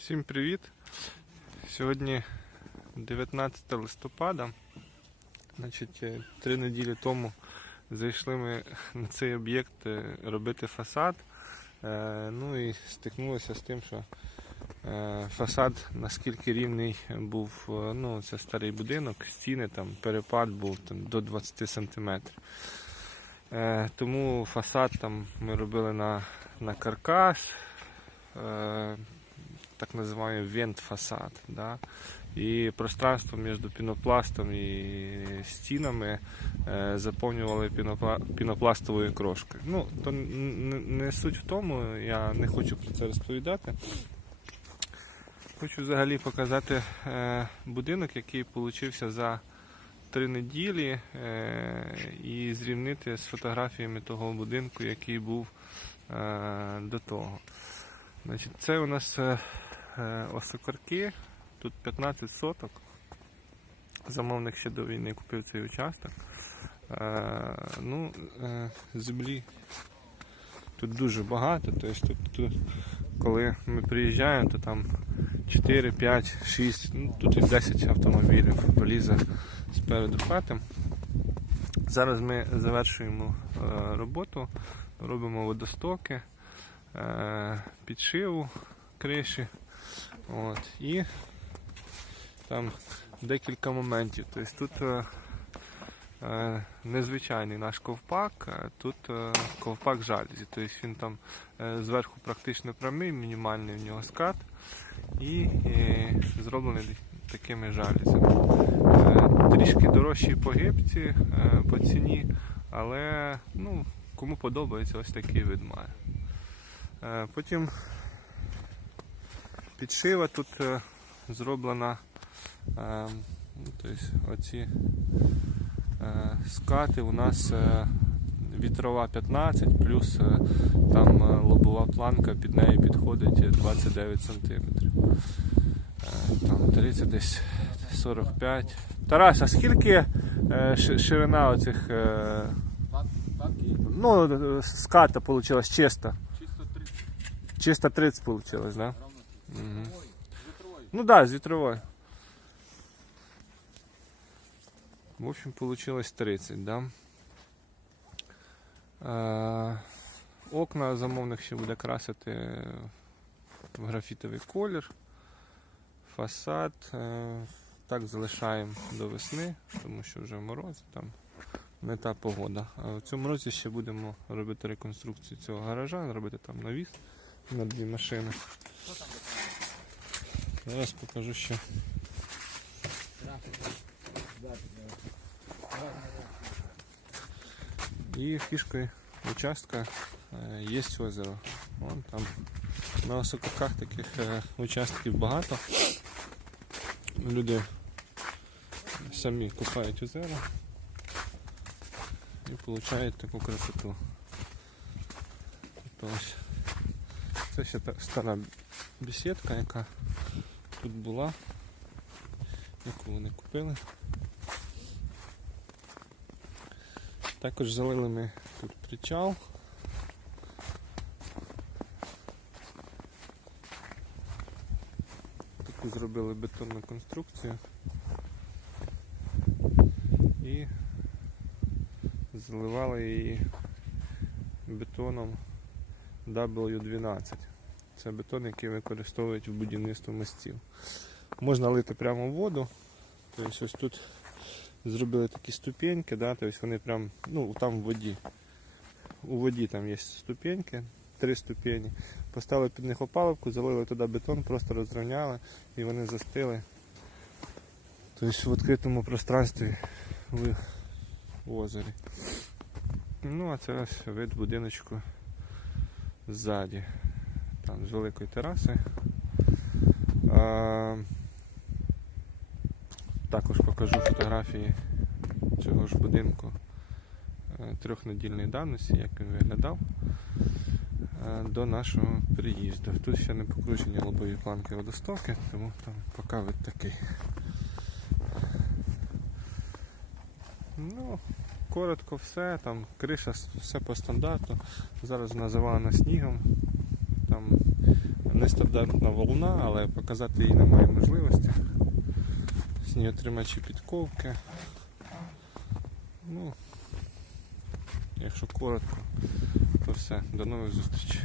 Всім привіт! Сьогодні 19 листопада. Значить, е, три неділі тому зайшли ми на цей об'єкт е, робити фасад. Е, Ну і стикнулися з тим, що фасад наскільки рівний був, ну це старий будинок, стіни там перепад був там, до 20 см. Тому фасад там ми робили на, на каркас. Так називаємо вент-фасад. Да? І пространство між пінопластом і стінами е, заповнювали пінопла- пінопластовою крошкою. Ну, то не суть в тому, я не хочу про це розповідати. Хочу взагалі показати е, будинок, який получився за три неділі, е, і зрівнити з фотографіями того будинку, який був е, до того. Значить, це у нас осокорки, тут 15 соток. Замовник ще до війни купив цей участок. Е, ну, е, землі тут дуже багато. Тобто тут, тут, коли ми приїжджаємо, то там 4, 5, 6, ну, тут і 10 автомобілів влізе спереду хати. Зараз ми завершуємо е, роботу, робимо водостоки е, підшиву криші. От, і там декілька моментів. Тобто тут е, е, незвичайний наш ковпак, а тут е, ковпак жалюзі. Тобто він там е, зверху практично прямий, мінімальний в нього скат і, е, зроблений такими жалюзями. Е, трішки дорожчі по гибці, е, по ціні, але ну, кому подобається ось такий вид має. Е, Потім підшива тут е, зроблена. е, ну, тобто оці е, скати у нас вітрова 15, плюс там лобова планка під неї підходить 29 см. Там 30 десь 45. Тарас, а скільки ширина оцих ну, ската вийшла чиста? чисто 30 Чисто 30 получилось, да? Вітровий. Ну да, з вітровой. В общем, получилось 30, да? Е, окна замовник ще буде красити в графітовий колір. Фасад. е, так залишаємо до весни, тому що вже мороз, там не та погода. А в цьому році ще будемо робити реконструкцію цього гаража, робити там навіс на дві машини. Що там Зараз покажу ще. Графік. Да, да. І фішкою участка е, є озеро. Вон там на осококах таких е, участків багато. Люди самі купають озеро і отримують таку красоту. Тобто ось Це ще та стара бесідка, яка тут була, яку вони купили. Також залили ми тут причал. Таку зробили бетонну конструкцію і заливали її бетоном W12. Це бетон, який використовують в будівництві мостів. Можна лити прямо в воду. Тобто ось тут зробили такі ступеньки, да, тобто вони прям, ну там в воді. У воді там є ступеньки, три ступені. Поставили під них опалубку, залили туди бетон, просто розрівняли і вони застили. Тобто в відкритому пространстві в озері. Ну, а це ось вид будиночку ззаді. Там з великої тераси. А, також покажу фотографії цього ж будинку е, трьохнедільної давності, як він виглядав е, до нашого приїзду. Тут ще не покручені лобові планки водостоки, тому там поки вид такий. Ну, коротко все, там криша все по стандарту. Зараз вона завалена снігом. Там нестандартна волна, але показати її немає можливості. Сніготримачі підковки. Ну, якщо коротко, то все. До нових зустрічей.